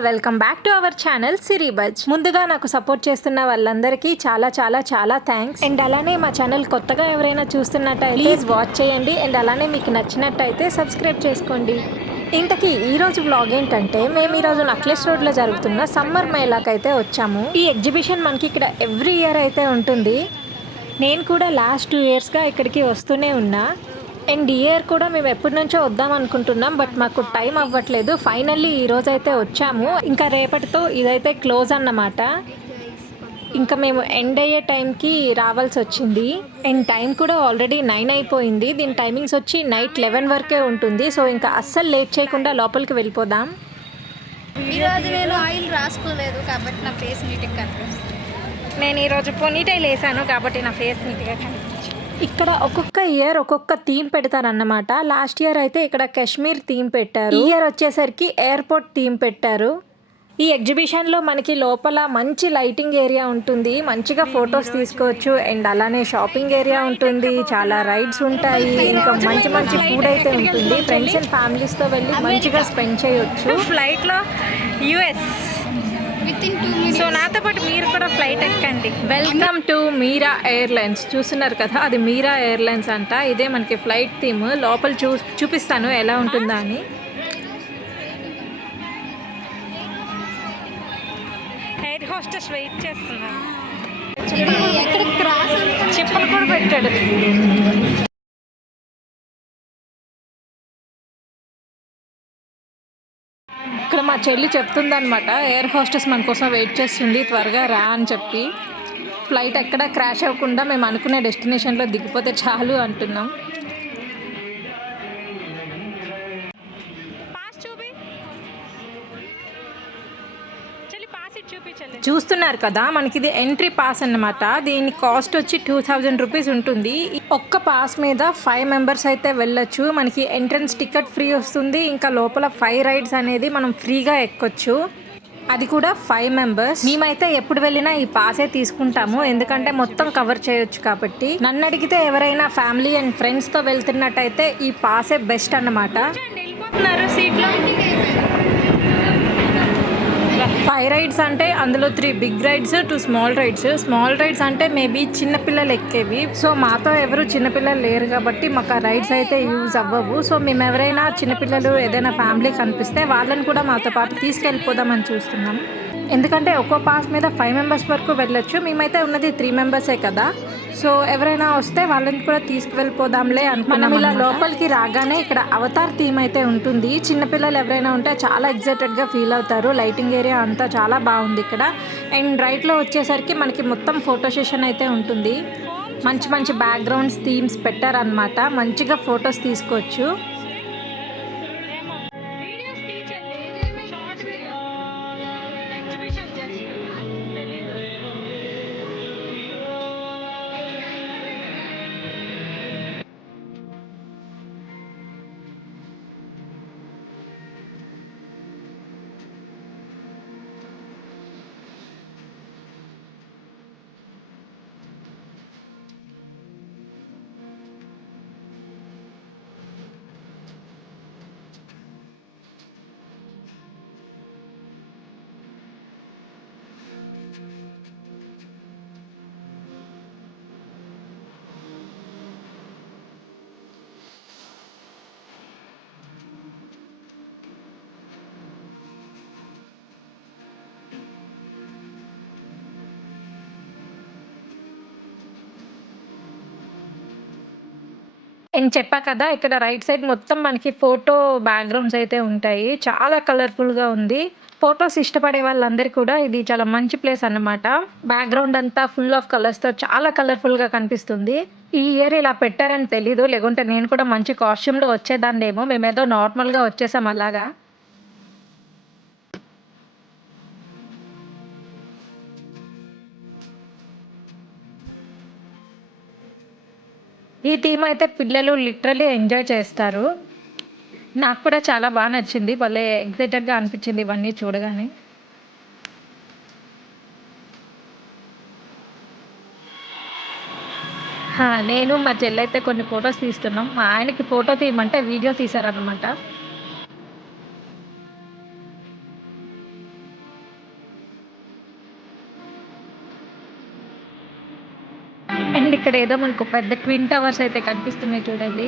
All welcome back to our channel Siribuzz. ముందుగా నాకు support చేస్తున్న వాళ్ళందరికీ చాలా చాలా చాలా థ్యాంక్స్. అండ్ అలానే మా ఛానల్ కొత్తగా ఎవరైనా చూస్తున్నట్టయితే ప్లీజ్ వాచ్ చేయండి. అండ్ అలానే మీకు నచ్చినట్టయితే సబ్స్క్రైబ్ చేసుకోండి. ఇంతకీ ఈరోజు వ్లాగ్ ఏంటంటే మేము ఈరోజు నక్లెస్ రోడ్లో జరుగుతున్న సమ్మర్ మేళాకైతే వచ్చాము. ఈ ఎగ్జిబిషన్ మనకి ఇక్కడ ఎవ్రీ ఇయర్ అయితే ఉంటుంది. నేను కూడా లాస్ట్ 2 ఇయర్స్గా ఇక్కడికి వస్తూనే ఉన్నా. అండ్ ఇయర్ కూడా మేము ఎప్పటి నుంచో వద్దాం అనుకుంటున్నాం, బట్ మాకు టైం అవ్వట్లేదు. ఫైనల్లీ ఈరోజు అయితే వచ్చాము. ఇంకా రేపటితో ఇదైతే క్లోజ్ అన్నమాట. ఇంకా మేము ఎండ్ అయ్యే టైంకి రావాల్సి వచ్చింది. అండ్ టైం కూడా ఆల్రెడీ 9 అయిపోయింది. దీని టైమింగ్స్ వచ్చి నైట్ 11 వరకే ఉంటుంది. సో ఇంకా అస్సలు లేట్ చేయకుండా లోపలికి వెళ్ళిపోదాం. ఈరోజు నేను ఆయిల్ రాసుకోలేదు కాబట్టి నా ఫేస్ నీట్గా కనిపిస్తుంది. నేను ఈరోజు పోనీటైల్ వేసాను కాబట్టి నా ఫేస్ నీట్గా కనిపిస్తుంది. ఇక్కడ ఒక్కొక్క ఇయర్ ఒక్కొక్క థీమ్ పెడతారన్నమాట. లాస్ట్ ఇయర్ అయితే ఇక్కడ కాశ్మీర్ థీమ్ పెట్టారు. ఈ ఇయర్ వచ్చేసరికి ఎయిర్పోర్ట్ థీమ్ పెట్టారు. ఈ ఎగ్జిబిషన్లో మనకి లోపల మంచి లైటింగ్ ఏరియా ఉంటుంది, మంచిగా ఫొటోస్ తీసుకోవచ్చు. అండ్ అలానే షాపింగ్ ఏరియా ఉంటుంది, చాలా రైడ్స్ ఉంటాయి, ఇంకా మంచి మంచి ఫుడ్ అయితే ఉంటుంది. ఫ్రెండ్స్ అండ్ ఫ్యామిలీస్తో వెళ్ళి మంచిగా స్పెండ్ చేయొచ్చు. ఫ్లైట్లో యూఎస్. సో నాతో పాటు మీరు కూడా ఫ్లైట్ ఎక్కండి. Welcome to Meera airlines. చూస్తున్నారు కదా, అది మీరా ఎయిర్లైన్స్ అంట. ఇదే మనకి ఫ్లైట్ థీమ్. లోపల చూపిస్తాను ఎలా ఉంటుందా అని. ఎయిర్ హోస్టెస్ వెయిట్ చేస్తున్నాను. చెప్పులు కూడా పెట్టాడు. ఇక్కడ మా చెల్లి చెప్తుందనమాట, ఎయిర్ హోస్టెస్ మన కోసం వెయిట్ చేస్తుంది, త్వరగా రా అని చెప్పి. ఫ్లైట్ ఎక్కడ క్రాష్ అవ్వకుండా మేము అనుకునే డెస్టినేషన్లో దిగిపోతే చాలు అంటున్నాం. చూస్తున్నారు కదా, మనకి ఇది ఎంట్రీ పాస్ అన్నమాట. దీని కాస్ట్ వచ్చి 2000 రూపీస్ ఉంటుంది. ఒక్క పాస్ మీద 5 మెంబర్స్ అయితే వెళ్ళొచ్చు. మనకి ఎంట్రన్స్ టికెట్ ఫ్రీ వస్తుంది. ఇంకా లోపల 5 రైడ్స్ అనేది మనం ఫ్రీగా ఎక్కొచ్చు, అది కూడా 5 మెంబర్స్. మేమైతే ఎప్పుడు వెళ్ళినా ఈ పాసే తీసుకుంటాము, ఎందుకంటే మొత్తం కవర్ చేయొచ్చు కాబట్టి. నన్ను అడిగితే ఎవరైనా ఫ్యామిలీ అండ్ ఫ్రెండ్స్తో వెళ్తున్నట్టయితే ఈ పాసే బెస్ట్ అన్నమాట. సీట్లో 5 రైడ్స్ అంటే అందులో 3 big rides, 2 small rides. Small rides అంటే మేబీ చిన్నపిల్లలు ఎక్కేవి. సో మాతో ఎవరు చిన్నపిల్లలు లేరు కాబట్టి మాకు ఆ రైడ్స్ అయితే యూజ్ అవ్వవు. సో మేము ఎవరైనా చిన్నపిల్లలు ఏదైనా ఫ్యామిలీ కనిపిస్తే వాళ్ళని కూడా మాతో పాటు తీసుకెళ్ళిపోదామని చూస్తున్నాం. ఎందుకంటే ఒక్కో పాస్ మీద 5 మెంబర్స్ వరకు వెళ్ళొచ్చు. మేమైతే ఉన్నది 3 మెంబర్సే కదా, సో ఎవరైనా వస్తే వాళ్ళని కూడా తీసుకువెళ్ళిపోదాంలే అనుకున్నాం. ఇలా లోపలికి రాగానే ఇక్కడ అవతార్ థీమ్ అయితే ఉంటుంది. చిన్నపిల్లలు ఎవరైనా ఉంటే చాలా ఎగ్జైటెడ్గా ఫీల్ అవుతారు. లైటింగ్ ఏరియా అంతా చాలా బాగుంది ఇక్కడ. అండ్ రైట్లో వచ్చేసరికి మనకి మొత్తం ఫోటో సెషన్ అయితే ఉంటుంది. మంచి మంచి బ్యాక్గ్రౌండ్స్ థీమ్స్ పెట్టారనమాట, మంచిగా ఫొటోస్ తీసుకోవచ్చు. నేను చెప్పా కదా, ఇక్కడ రైట్ సైడ్ మొత్తం మనకి ఫోటో బ్యాక్గ్రౌండ్స్ అయితే ఉంటాయి. చాలా కలర్ఫుల్గా ఉంది. ఫొటోస్ ఇష్టపడే వాళ్ళందరికీ కూడా ఇది చాలా మంచి ప్లేస్ అన్నమాట. బ్యాక్గ్రౌండ్ అంతా ఫుల్ ఆఫ్ కలర్స్తో చాలా కలర్ఫుల్గా కనిపిస్తుంది. ఈ ఇయర్ ఇలా పెట్టారని తెలీదు, లేకుంటే నేను కూడా మంచి కాస్ట్యూమ్లో వచ్చేదాన్నేమో. మేమేదో నార్మల్గా వచ్చేసాం అలాగా. ఈ థీమ్ అయితే పిల్లలు లిటరలీ ఎంజాయ్ చేస్తారు. నాకు కూడా చాలా బాగా నచ్చింది, భలే ఎగ్జైటెడ్గా అనిపించింది ఇవన్నీ చూడగానే. నేను మా చెల్లైతే కొన్ని ఫొటోస్ తీస్తున్నాం. మా ఆయనకి ఫోటో తీయమంటే వీడియో తీశారనమాట. ఇక్కడ ఏదో మనకు పెద్ద ట్విన్ టవర్స్ అయితే కనిపిస్తున్నాయి చూడండి.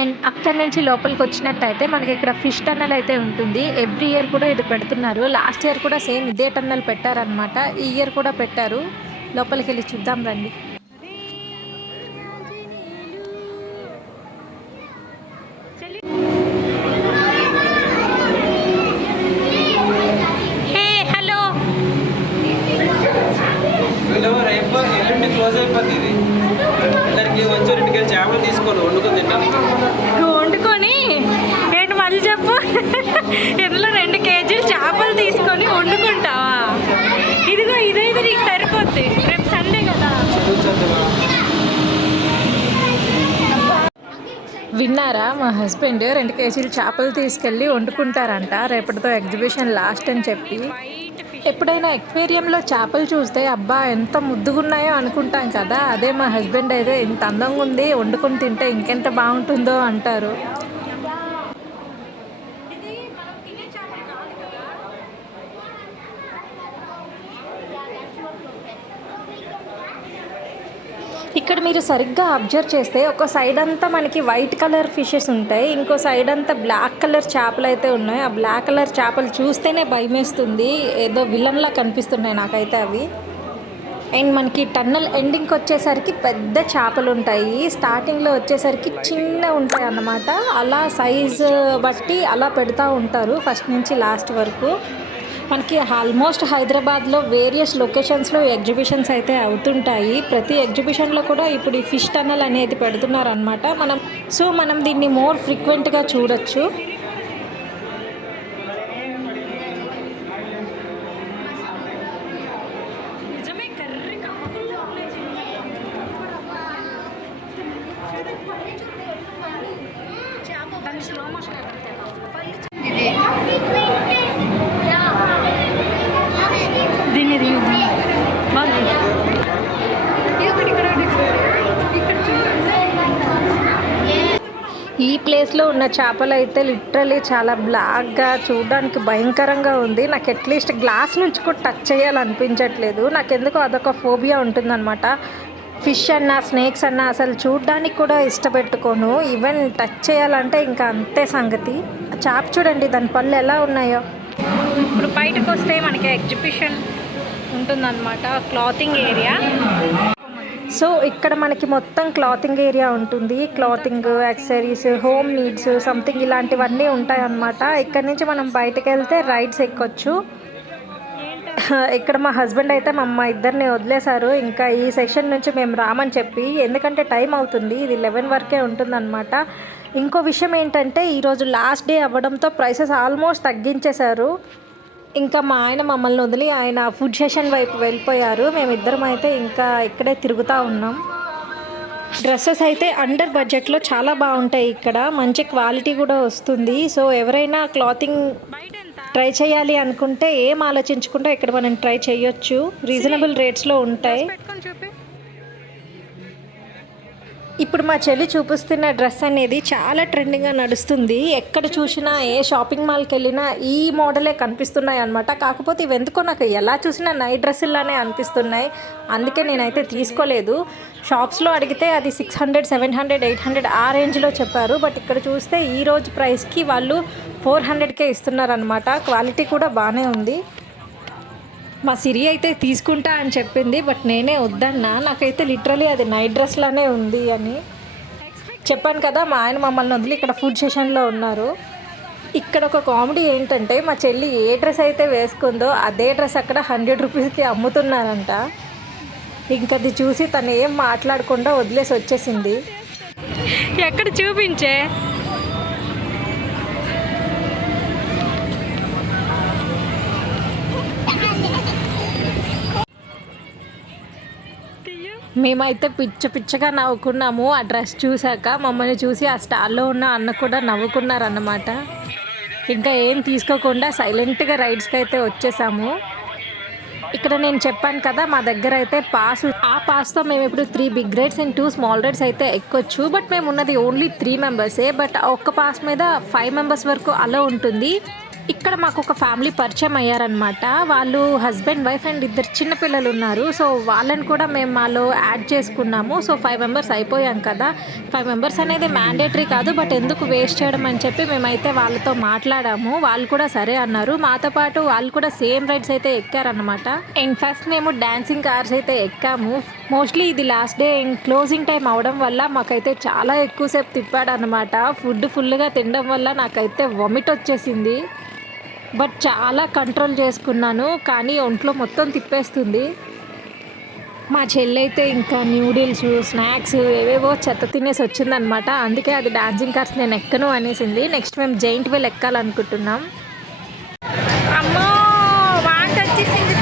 అండ్ అక్కడ నుంచి లోపలికి వచ్చినట్టయితే మనకి ఇక్కడ ఫిష్ టన్నల్ అయితే ఉంటుంది. ఎవ్రీ ఇయర్ కూడా ఇది పెడుతున్నారు. లాస్ట్ ఇయర్ కూడా సేమ్ ఇదే టన్నల్ పెట్టారనమాట. ఈ ఇయర్ కూడా పెట్టారు. లోపలికి వెళ్ళి చూద్దాం రండి. ఎల్లుండి క్లోజ్ అయిపోతుంది ఇది. అందరికి వచ్చి 2 కేజీ చేపలు తీసుకొని వండుకొని తింటాను. వండుకొని ఏంటి మళ్ళీ చెప్పు. ఇందులో 2 కేజీలు చేపలు తీసుకొని వండుకుంటావా? ఇదిగో ఇదైతే నీకు సరిపోద్ది. రేపు సండే కదా. విన్నారా, మా హస్బెండ్ 2 కేజీలు చేపలు తీసుకెళ్ళి వండుకుంటారంట. రేపటితో ఎగ్జిబిషన్ లాస్ట్ అని చెప్పి. ఎప్పుడైనా ఎక్వేరియంలో చేపలు చూస్తే అబ్బా ఎంత ముద్దుగున్నాయో అనుకుంటాం కదా, అదే మా హస్బెండ్ అయితే ఇంత అందంగా ఉంది, వండుకొని తింటే ఇంకెంత బాగుంటుందో అంటారు. ఇక్కడ మీరు సరిగ్గా అబ్జర్వ్ చేస్తే ఒక సైడ్ అంతా మనకి వైట్ కలర్ ఫిషెస్ ఉంటాయి, ఇంకో సైడ్ అంతా బ్లాక్ కలర్ చేపలు అయితే ఉన్నాయి. ఆ బ్లాక్ కలర్ చేపలు చూస్తేనే భయమేస్తుంది, ఏదో విలన్లా కనిపిస్తున్నాయి నాకైతే అవి. అండ్ మనకి టన్నల్ ఎండింగ్కి వచ్చేసరికి పెద్ద చేపలు ఉంటాయి, స్టార్టింగ్లో వచ్చేసరికి చిన్న ఉంటాయి అన్నమాట. అలా సైజు బట్టి అలా పెడతా ఉంటారు ఫస్ట్ నుంచి లాస్ట్ వరకు. మనకి ఆల్మోస్ట్ హైదరాబాద్లో వేరియస్ లొకేషన్స్లో ఎగ్జిబిషన్స్ అయితే అవుతుంటాయి. ప్రతి ఎగ్జిబిషన్లో కూడా ఇప్పుడు ఈ ఫిష్ టన్నల్ అనేది పెడుతున్నారనమాట. మనం దీన్ని మోర్ ఫ్రీక్వెంట్గా చూడొచ్చు. ఈ ప్లేస్లో ఉన్న చేపలు అయితే లిటరలీ చాలా బ్లాక్గా చూడడానికి భయంకరంగా ఉంది. నాకు అట్లీస్ట్ గ్లాస్ నుంచి కూడా టచ్ చేయాలనిపించట్లేదు. నాకెందుకో అదొక ఫోబియా ఉంటుందన్నమాట. ఫిష్ అన్నా స్నేక్స్ అన్నా అసలు చూడడానికి కూడా ఇష్టపెట్టుకోను, ఈవెన్ టచ్ చేయాలంటే ఇంకా అంతే సంగతి. చేప చూడండి దాని పళ్ళు ఎలా ఉన్నాయో. ఇప్పుడు బయటకు వస్తే మనకి ఎగ్జిబిషన్ ఉంటుందన్నమాట, క్లాతింగ్ ఏరియా. సో ఇక్కడ మనకి మొత్తం క్లాతింగ్ ఏరియా ఉంటుంది. Clothing, accessories, home needs, something ఇలాంటివన్నీ ఉంటాయి అన్నమాట. ఇక్కడ నుంచి మనం బయటకు వెళ్తే రైడ్స్ ఎక్కొచ్చు. ఇక్కడ మా హస్బెండ్ అయితే మా అమ్మ ఇద్దరిని వదిలేశారు, ఇంకా ఈ సెక్షన్ నుంచి మేము రామని చెప్పి, ఎందుకంటే టైం అవుతుంది, ఇది 11 వరకే ఉంటుందన్నమాట. ఇంకో విషయం ఏంటంటే ఈరోజు లాస్ట్ డే అవ్వడంతో ప్రైసెస్ ఆల్మోస్ట్ తగ్గించేశారు. ఇంకా మా ఆయన మమ్మల్ని వదిలి ఆయన ఫుడ్ సెషన్ వైపు వెళ్ళిపోయారు. మేమిద్దరం అయితే ఇంకా ఇక్కడే తిరుగుతూ ఉన్నాం. డ్రెస్సెస్ అయితే అండర్ బడ్జెట్లో చాలా బాగుంటాయి, ఇక్కడ మంచి క్వాలిటీ కూడా వస్తుంది. సో ఎవరైనా క్లాతింగ్ ట్రై చేయాలి అనుకుంటే ఏం ఆలోచించకుండా ఇక్కడ మనం ట్రై చేయొచ్చు, రీజనబుల్ రేట్స్లో ఉంటాయి. ఇప్పుడు మా చెల్లి చూపిస్తున్న డ్రెస్ అనేది చాలా ట్రెండింగ్గా నడుస్తుంది. ఎక్కడ చూసినా ఏ షాపింగ్ మాల్కి వెళ్ళినా ఈ మోడలే కనిపిస్తున్నాయి అనమాట. కాకపోతే ఇవి ఎందుకో నాకు ఎలా చూసినా నైట్ డ్రెస్సుల్లానే అనిపిస్తున్నాయి, అందుకే నేనైతే తీసుకోలేదు. షాప్స్లో అడిగితే అది 600, 700, 800 ఆ రేంజ్లో చెప్పారు. బట్ ఇక్కడ చూస్తే ఈరోజు ప్రైస్కి వాళ్ళు 400కే ఇస్తున్నారనమాట. క్వాలిటీ కూడా బాగానే ఉంది. మా సిరి అయితే తీసుకుంటా అని చెప్పింది, బట్ నేనే వద్దన్నా. నాకైతే లిటరలీ అది నైట్ డ్రెస్లానే ఉంది అని చెప్పాను కదా. మా ఆయన మమ్మల్ని వదిలి ఇక్కడ ఫుడ్ సెషన్లో ఉన్నారు. ఇక్కడ ఒక కామెడీ ఏంటంటే మా చెల్లి ఏ డ్రెస్ అయితే వేసుకుందో అదే డ్రెస్ అక్కడ 100 రూపీస్కి అమ్ముతున్నారంట. ఇంకది చూసి తను ఏం మాట్లాడకుండా వదిలేసి వచ్చేసింది. ఎక్కడ చూపించే మేమైతే పిచ్చగా నవ్వుకున్నాము ఆ డ్రెస్ చూసాక. మమ్మల్ని చూసి ఆ స్టాల్లో ఉన్న అన్న కూడా నవ్వుకున్నారన్నమాట. ఇంకా ఏం తీసుకోకుండా సైలెంట్గా రైడ్స్కి అయితే వచ్చేసాము. ఇక్కడ నేను చెప్పాను కదా మా దగ్గర అయితే ఆ పాస్తో మేము ఇప్పుడు 3 big rides and 2 small rides అయితే ఎక్కొచ్చు. బట్ మేము ఉన్నది ఓన్లీ 3 మెంబర్సే. బట్ ఒక్క పాస్ మీద 5 మెంబర్స్ వరకు అలా ఉంటుంది. ఇక్కడ మాకు ఒక ఫ్యామిలీ పరిచయం అయ్యారనమాట. వాళ్ళు హస్బెండ్ వైఫ్ అండ్ 2 చిన్న పిల్లలు ఉన్నారు. సో వాళ్ళని కూడా మేము మాలో యాడ్ చేసుకున్నాము. సో 5 మెంబర్స్ అయిపోయాం కదా. 5 మెంబర్స్ అనేది మ్యాండేటరీ కాదు, బట్ ఎందుకు వేస్ట్ చేయడం అని చెప్పి మేమైతే వాళ్ళతో మాట్లాడాము. వాళ్ళు కూడా సరే అన్నారు. మాతో పాటు వాళ్ళు కూడా సేమ్ రైడ్స్ అయితే ఎక్కారనమాట. అండ్ ఫస్ట్ మేము డాన్సింగ్ కార్స్ అయితే ఎక్కాము. మోస్ట్లీ ఇది last day and closing time అవడం వల్ల మాకైతే చాలా ఎక్కువసేపు తిప్పాడనమాట. ఫుడ్ ఫుల్గా తినడం వల్ల నాకైతే వమిట్ వచ్చేసింది. బట్ చాలా కంట్రోల్ చేసుకున్నాను, కానీ ఒంట్లో మొత్తం తిప్పేస్తుంది. మా చెల్లి అయితే ఇంకా న్యూడిల్స్ స్నాక్స్ ఏవేవో చెత్త తినేసి వచ్చిందనమాట. అందుకే అది డాన్సింగ్ కార్స్ నేను ఎక్కను అనేసింది. నెక్స్ట్ మేము జైంట్ వీల్ ఎక్కాలనుకుంటున్నాం. అమ్మో వాంట వచ్చేసింది.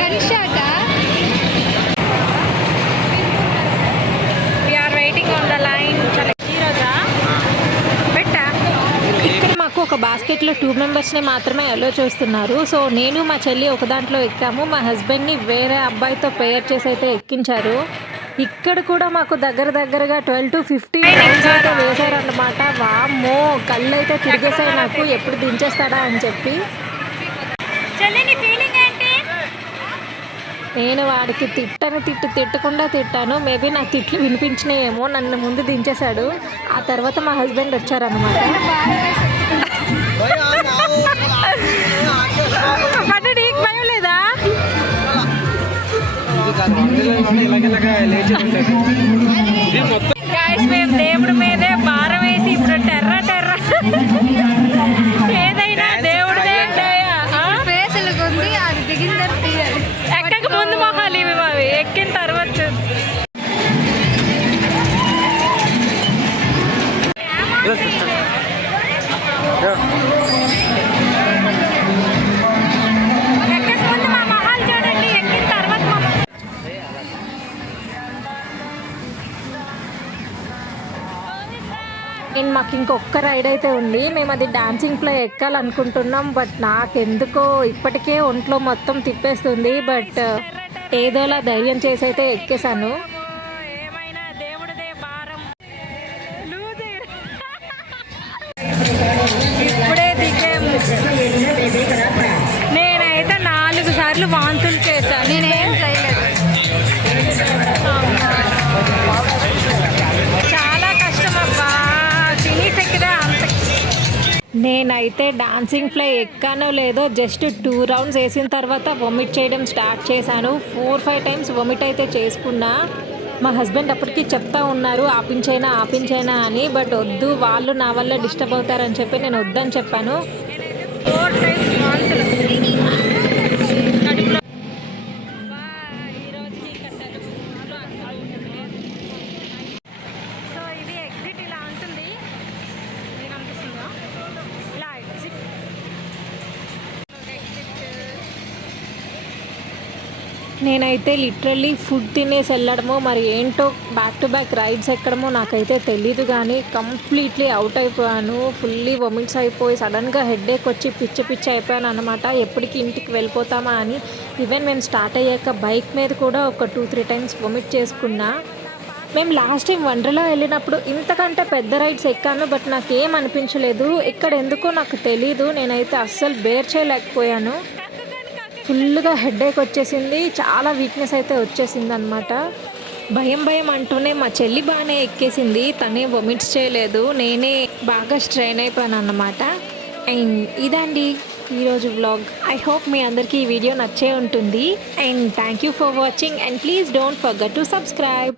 గన్ షాటా? We're waiting on the line. ఈరోజా పెట్టా ఇక్కడ మాకు ఒక బాస్కెట్లో 2 మెంబర్స్ని మాత్రమే అలో చేస్తున్నారు. సో నేను మా చెల్లి ఒక దాంట్లో ఎక్కాము. మా హస్బెండ్ని వేరే అబ్బాయితో పేర్ చేసి అయితే ఎక్కించారు. ఇక్కడ కూడా మాకు దగ్గరగా 12 to 15 రౌండ్స్ అయితే వేశారన్నమాట. వామ్మో కళ్ళు అయితే తిరిగేసాయి నాకు, ఎప్పుడు దించేస్తాడా అని చెప్పి. నేను వాడికి తిట్టకుండా తిట్టాను. మేబీ నా తిట్లు వినిపించినాయేమో, నన్ను ముందు దించేశాడు. ఆ తర్వాత మా హస్బెండ్ వచ్చారనమాట. నీకు భయం లేదా? మేము దేవుడి మీదే భారం వేసి ఇప్పుడు టెర్ర ఏదైనా దేవుడిదే. ఫేసులు కొంది అది దిగిన తర్వాత తీయాలి. ఎక్కక ముందు మొహాలు ఇవి అవి ఎక్కిన తర్వాత అండ్ మాకు ఇంకొక రైడ్ అయితే ఉంది. మేము అది డాన్సింగ్ ఫ్లై ఎక్కాలనుకుంటున్నాం. బట్ నాకెందుకో ఇప్పటికే ఒంట్లో మొత్తం తిప్పేస్తుంది. బట్ ఏదోలా ధైర్యం చేసి అయితే ఎక్కేసాను. ఇప్పుడే దిగాము. నేనైతే 4 సార్లు వాంతులు చేశాను. నేనేం చేయలేదు. చాలా కష్టం అబ్బా, తినేసి ఎక్కితే అంత. నేనైతే డాన్సింగ్ ఫ్లై ఎక్కానో లేదో జస్ట్ 2 రౌండ్స్ వేసిన తర్వాత వొమిట్ చేయడం స్టార్ట్ చేశాను. 4-5 టైమ్స్ వొమిట్ అయితే చేసుకున్నా. మా హస్బెండ్ అప్పటికి చెప్తా ఉన్నారు ఆపించైనా అని. బట్ వద్దు, వాళ్ళు నా వల్ల డిస్టర్బ్ అవుతారని చెప్పి నేను వద్దని చెప్పాను. 4 టైమ్స్ వాంతులు. సో ఇది ఎగ్జిట్ ఇలా ఉంటుంది. మీకు అనిపిస్తుందా? ఇలా ఎగ్జిట్. నేనైతే లిటరల్లీ ఫుడ్ తినేసి వెళ్ళడమో మరి ఏంటో బ్యాక్ టు బ్యాక్ రైడ్స్ ఎక్కడమో నాకైతే తెలీదు, కానీ కంప్లీట్లీ అవుట్ అయిపోయాను. ఫుల్లీ వొమిట్స్ అయిపోయి సడన్గా హెడేక్ వచ్చి పిచ్చి అయిపోయాను అనమాట. ఎప్పటికి ఇంటికి వెళ్ళిపోతామా అని. ఈవెన్ మేము స్టార్ట్ అయ్యాక బైక్ మీద కూడా ఒక 2-3 టైమ్స్ వొమిట్ చేసుకున్నా. మేము లాస్ట్ టైం వండర్లా వెళ్ళినప్పుడు ఇంతకంటే పెద్ద రైడ్స్ ఎక్కాను, బట్ నాకేం అనిపించలేదు. ఇక్కడ ఎందుకో నాకు తెలీదు, నేనైతే అస్సలు బేర్ చేయలేకపోయాను. ఫుల్గా హెడేక్ వచ్చేసింది, చాలా వీక్నెస్ అయితే వచ్చేసింది అనమాట. భయం అంటూనే మా చెల్లి బాగానే ఎక్కేసింది, తనే వొమిట్స్ చేయలేదు. నేనే బాగా స్ట్రెయిన్ అయిపోయాను అన్నమాట. అండ్ ఇదండి ఈరోజు వ్లాగ్. ఐ హోప్ మీ అందరికీ ఈ వీడియో నచ్చే ఉంటుంది. And thank you for watching and please don't forget to subscribe.